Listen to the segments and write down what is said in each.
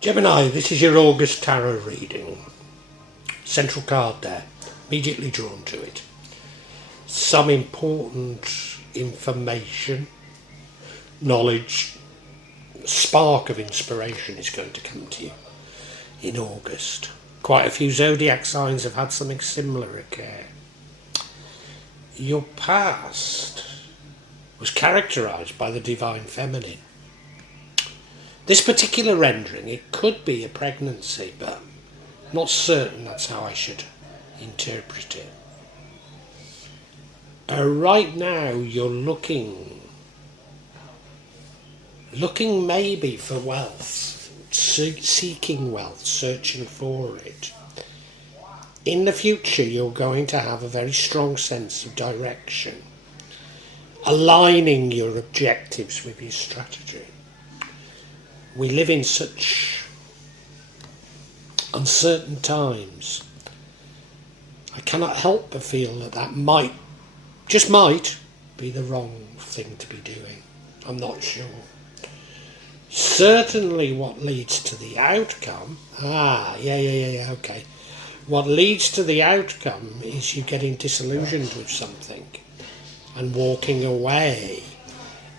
Gemini, this is your August tarot reading. Central card there, immediately drawn to it. Some important information, knowledge, spark of inspiration is going to come to you in August. Quite a few zodiac signs have had something similar occur. Your past was characterised by the divine feminine. This particular rendering, it could be a pregnancy, but I'm not certain that's how I should interpret it. Right now you're looking maybe for wealth, seeking wealth, searching for it. In the future you're going to have a very strong sense of direction, aligning your objectives with your strategy. We live in such uncertain times. I cannot help but feel that might, just might, be the wrong thing to be doing. I'm not sure. Certainly what leads to the outcome, okay. What leads to the outcome is you getting disillusioned with something and walking away.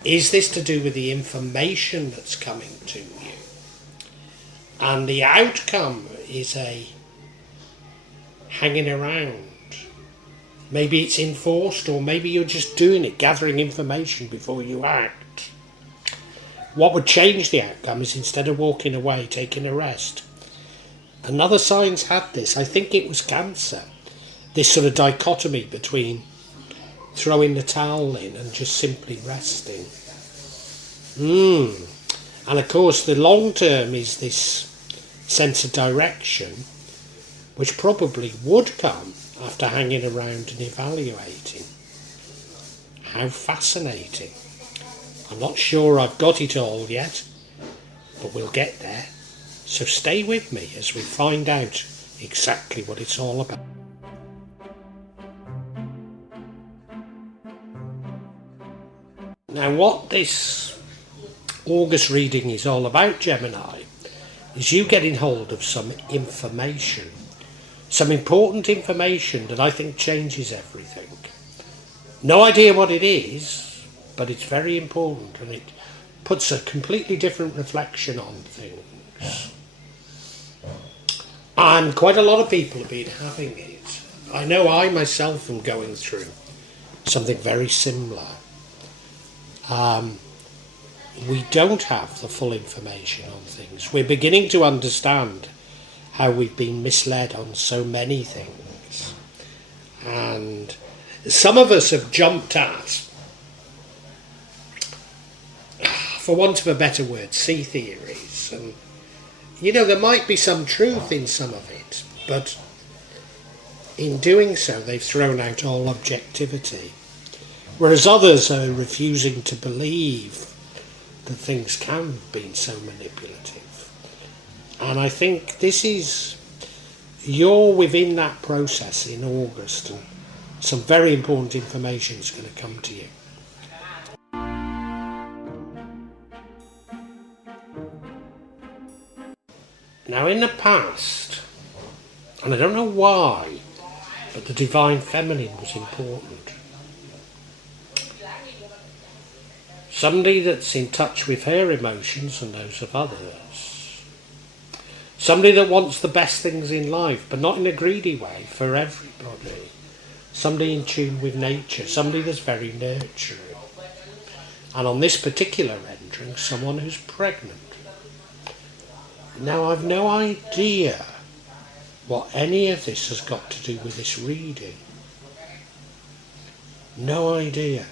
Is this to do with the information that's coming to you? And the outcome is a hanging around. Maybe it's enforced, or maybe you're just doing it, gathering information before you act. What would change the outcome is, instead of walking away, taking a rest. Another sign's had this. I think it was Cancer. This sort of dichotomy between throwing the towel in and just simply resting. And of course the long term is this sense of direction, which probably would come after hanging around and evaluating. How fascinating. I'm not sure I've got it all yet, but we'll get there. So stay with me as we find out exactly what it's all about. Now, what this August reading is all about, Gemini, is you getting hold of some information, some important information that I think changes everything. No idea what it is, but it's very important, and it puts a completely different reflection on things. And quite a lot of people have been having it. I know I myself am going through something very similar. We don't have the full information on things. We're beginning to understand how we've been misled on so many things. And some of us have jumped at, for want of a better word, sea theories. And, there might be some truth in some of it, but in doing so, they've thrown out all objectivity. Whereas others are refusing to believe that things can have been so manipulative. And I think you're within that process in August, and some very important information is going to come to you. Now, in the past, and I don't know why, but the divine feminine was important. Somebody that's in touch with her emotions and those of others. Somebody that wants the best things in life, but not in a greedy way, for everybody. Somebody in tune with nature, somebody that's very nurturing. And on this particular rendering, someone who's pregnant. Now, I've no idea what any of this has got to do with this reading. No idea.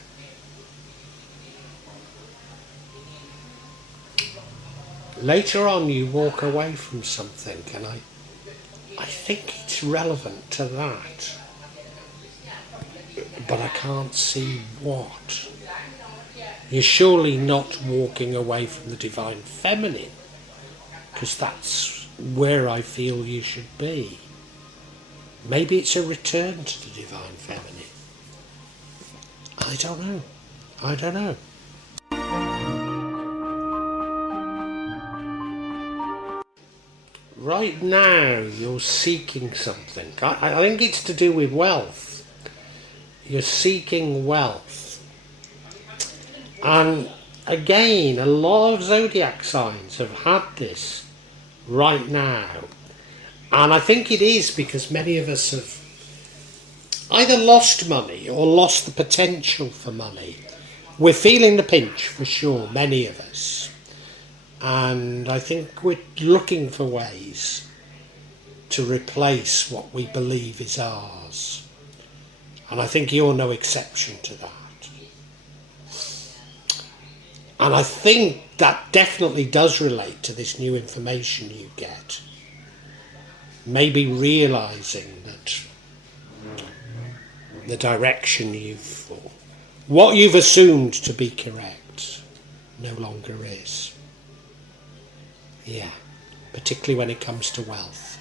Later on you walk away from something, and I think it's relevant to that, but I can't see what. You're surely not walking away from the divine feminine, because that's where I feel you should be. Maybe it's a return to the divine feminine. I don't know. right now you're seeking something. I think it's to do with wealth. You're seeking wealth. And again, a lot of zodiac signs have had this right now. And I think it is because many of us have either lost money or lost the potential for money. We're feeling the pinch for sure, many of us. And I think we're looking for ways to replace what we believe is ours. And I think you're no exception to that. And I think that definitely does relate to this new information you get. Maybe realising that the direction what you've assumed to be correct no longer is. Yeah, particularly when it comes to wealth.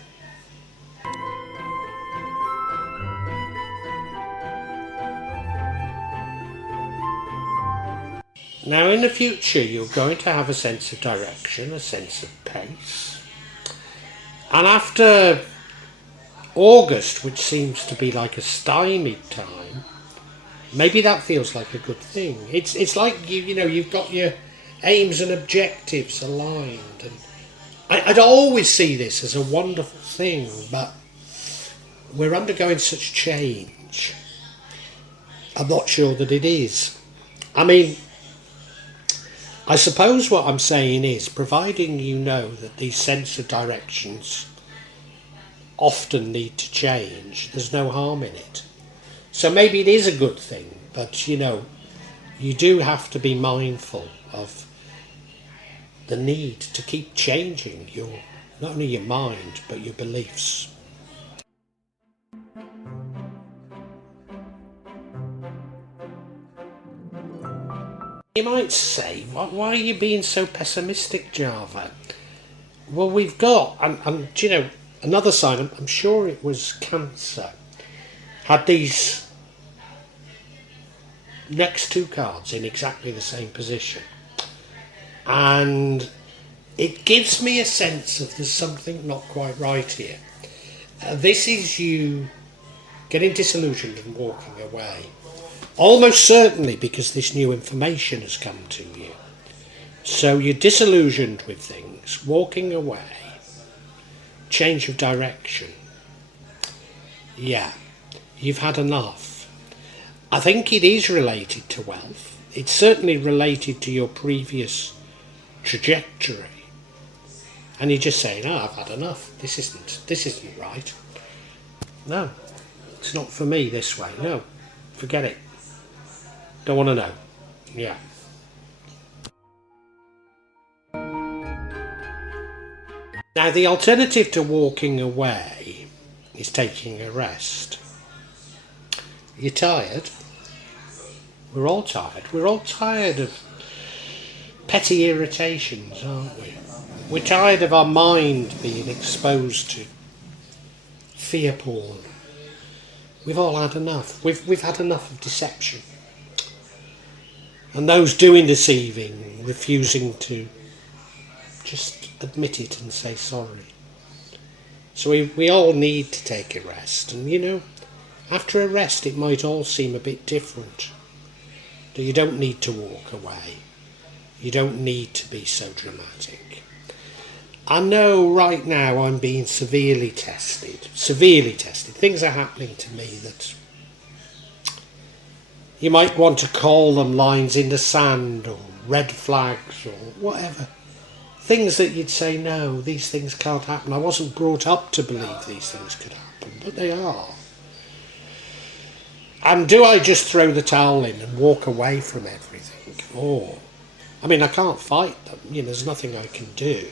Now in the future you're going to have a sense of direction, a sense of pace. And after August, which seems to be like a stymied time, maybe that feels like a good thing. It's like you've got your aims and objectives aligned, and I'd always see this as a wonderful thing, but we're undergoing such change. I'm not sure that it is. I mean, I suppose what I'm saying is, providing you know that these sense of directions often need to change, there's no harm in it. So maybe it is a good thing, but you do have to be mindful of the need to keep changing not only your mind, but your beliefs. You might say, why are you being so pessimistic, Java? Well, we've got, and another sign, I'm sure it was Cancer, had these next two cards in exactly the same position. And it gives me a sense of there's something not quite right here. This is you getting disillusioned and walking away. Almost certainly because this new information has come to you. So you're disillusioned with things, walking away, change of direction. Yeah, you've had enough. I think it is related to wealth. It's certainly related to your previous trajectory. And you're just saying, I've had enough. This isn't right. No, it's not for me this way. No, forget it. Don't want to know. Yeah. Now the alternative to walking away is taking a rest. You're tired. We're all tired. We're all tired of petty irritations, aren't we? We're tired of our mind being exposed to fear porn. We've all had enough. We've had enough of deception. And those doing deceiving, refusing to just admit it and say sorry. So we all need to take a rest. And after a rest it might all seem a bit different. You don't need to walk away. You don't need to be so dramatic. I know right now I'm being severely tested. Things are happening to me that you might want to call them lines in the sand or red flags or whatever. Things that you'd say, no, these things can't happen. I wasn't brought up to believe these things could happen, but they are. And do I just throw the towel in and walk away from everything? I can't fight them. There's nothing I can do.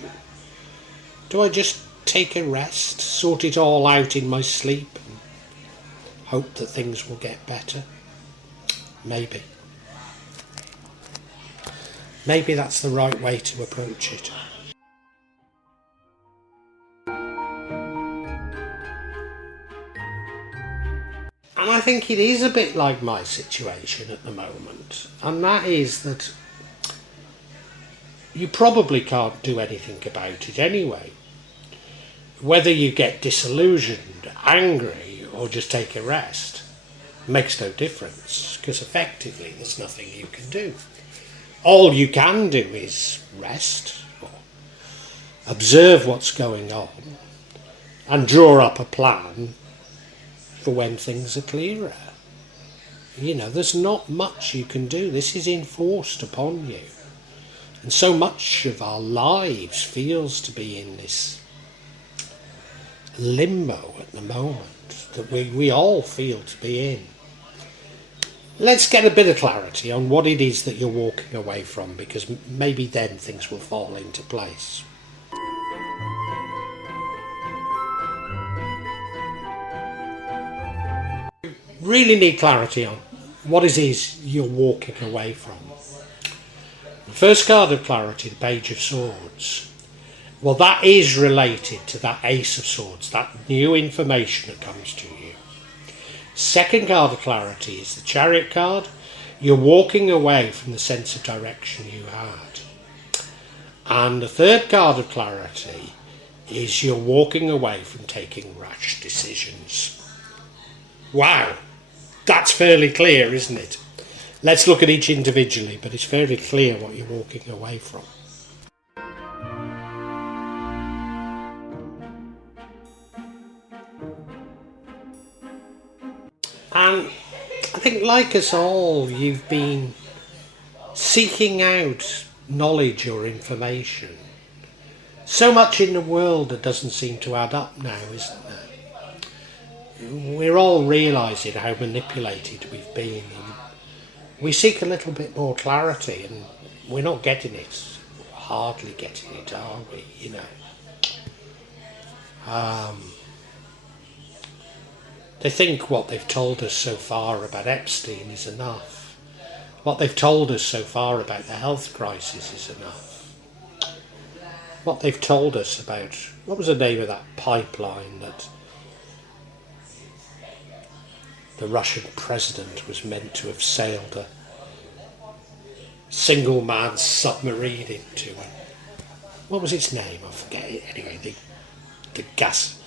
Do I just take a rest, sort it all out in my sleep and hope that things will get better? Maybe. Maybe that's the right way to approach it. And I think it is a bit like my situation at the moment. And that is that you probably can't do anything about it anyway. Whether you get disillusioned, angry, or just take a rest makes no difference, because effectively there's nothing you can do. All you can do is rest, or observe what's going on, and draw up a plan for when things are clearer. There's not much you can do. This is enforced upon you. And so much of our lives feels to be in this limbo at the moment that we all feel to be in. Let's get a bit of clarity on what it is that you're walking away from, because maybe then things will fall into place. Really need clarity on what it is you're walking away from. The first card of clarity, the Page of Swords. Well, that is related to that Ace of Swords, that new information that comes to you. Second card of clarity is the Chariot card. You're walking away from the sense of direction you had. And the third card of clarity is you're walking away from taking rash decisions. Wow, that's fairly clear, isn't it? Let's look at each individually, but it's fairly clear what you're walking away from. And I think, like us all, you've been seeking out knowledge or information. So much in the world that doesn't seem to add up now, isn't there? We're all realising how manipulated we've been, and we seek a little bit more clarity, and we're not getting it. Hardly getting it, are we? They think what they've told us so far about Epstein is enough. What they've told us so far about the health crisis is enough. What they've told us about, what was the name of that pipeline that the Russian president was meant to have sailed a single man submarine into? And what was its name? I forget it. Anyway, the gas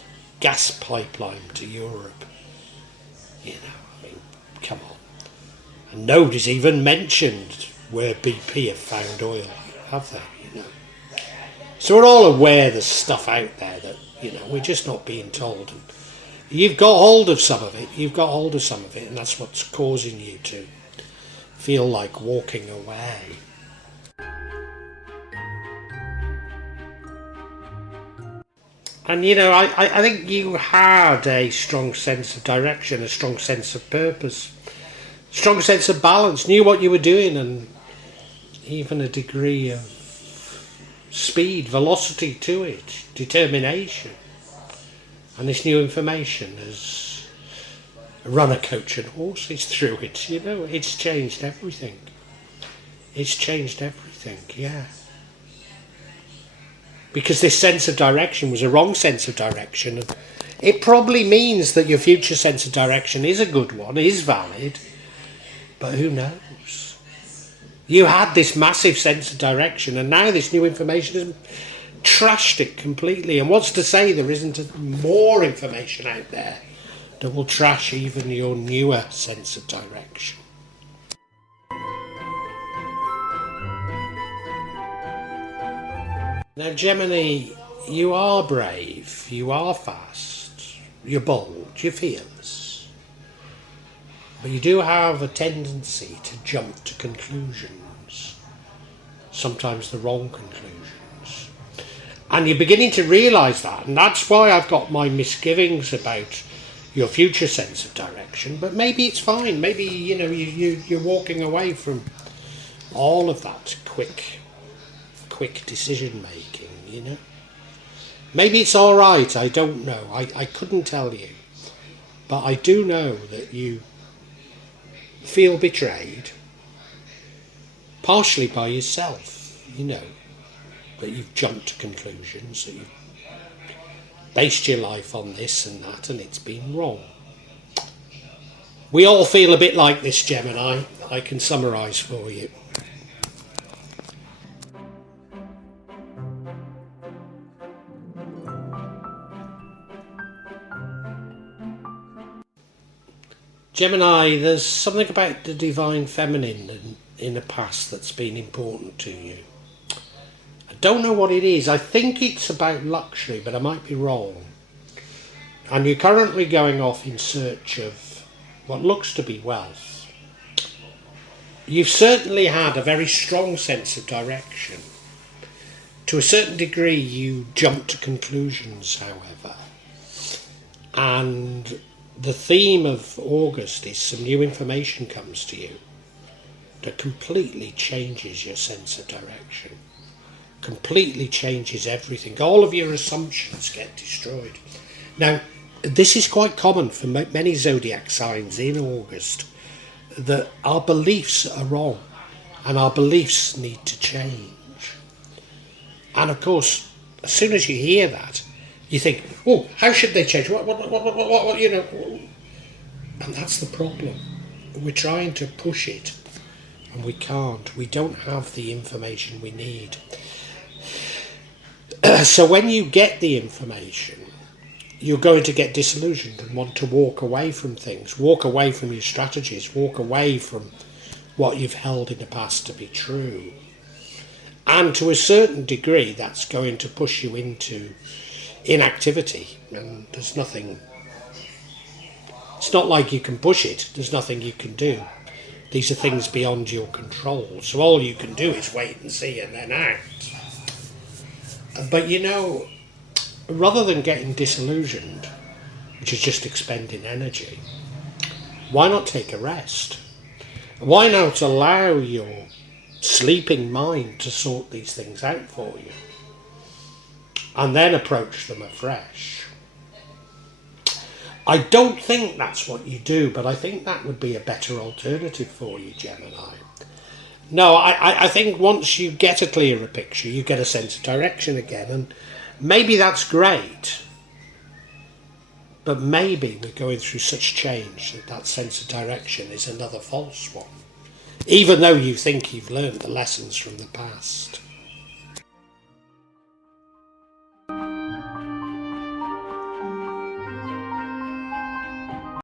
pipeline to Europe. Come on. And nobody's even mentioned where BP have found oil, have they? So we're all aware there's stuff out there that, we're just not being told. And you've got hold of some of it, and that's what's causing you to feel like walking away. And I think you had a strong sense of direction, a strong sense of purpose, strong sense of balance, knew what you were doing, and even a degree of speed, velocity to it, determination. And this new information has run a coach and horses through it. It's changed everything. Yeah. Because this sense of direction was a wrong sense of direction. And it probably means that your future sense of direction is a good one, is valid, but who knows? You had this massive sense of direction, and now this new information has trashed it completely. And what's to say there isn't more information out there that will trash even your newer sense of direction? Now, Gemini, you are brave, you are fast, you're bold, you're fearless. But you do have a tendency to jump to conclusions, sometimes the wrong conclusions. And you're beginning to realise that, and that's why I've got my misgivings about your future sense of direction. But maybe it's fine, maybe, you're walking away from all of that quick decision making, Maybe it's all right, I don't know. I couldn't tell you. But I do know that you feel betrayed, partially by yourself, that you've jumped to conclusions, that you've based your life on this and that, and it's been wrong. We all feel a bit like this, Gemini. I can summarise for you. Gemini, there's something about the divine feminine in the past that's been important to you. I don't know what it is. I think it's about luxury, but I might be wrong. And you're currently going off in search of what looks to be wealth. You've certainly had a very strong sense of direction. To a certain degree, you jump to conclusions, however. And the theme of August is some new information comes to you that completely changes your sense of direction. Completely changes everything. All of your assumptions get destroyed. Now, this is quite common for many zodiac signs in August, that our beliefs are wrong and our beliefs need to change. And of course, as soon as you hear that, you think, oh, how should they change? What, you know? And that's the problem. We're trying to push it and we can't. We don't have the information we need. So when you get the information, you're going to get disillusioned and want to walk away from things, walk away from your strategies, walk away from what you've held in the past to be true. And to a certain degree, that's going to push you into inactivity. And there's nothing, it's not like you can push it, there's nothing you can do. These are things beyond your control. So all you can do is wait and see and then act. But you know, rather than getting disillusioned, which is just expending energy, why not take a rest? Why not allow your sleeping mind to sort these things out for you and then approach them afresh? I don't think that's what you do, but I think that would be a better alternative for you, Gemini. No, I think once you get a clearer picture, you get a sense of direction again, and maybe that's great, but maybe we're going through such change that that sense of direction is another false one, even though you think you've learned the lessons from the past.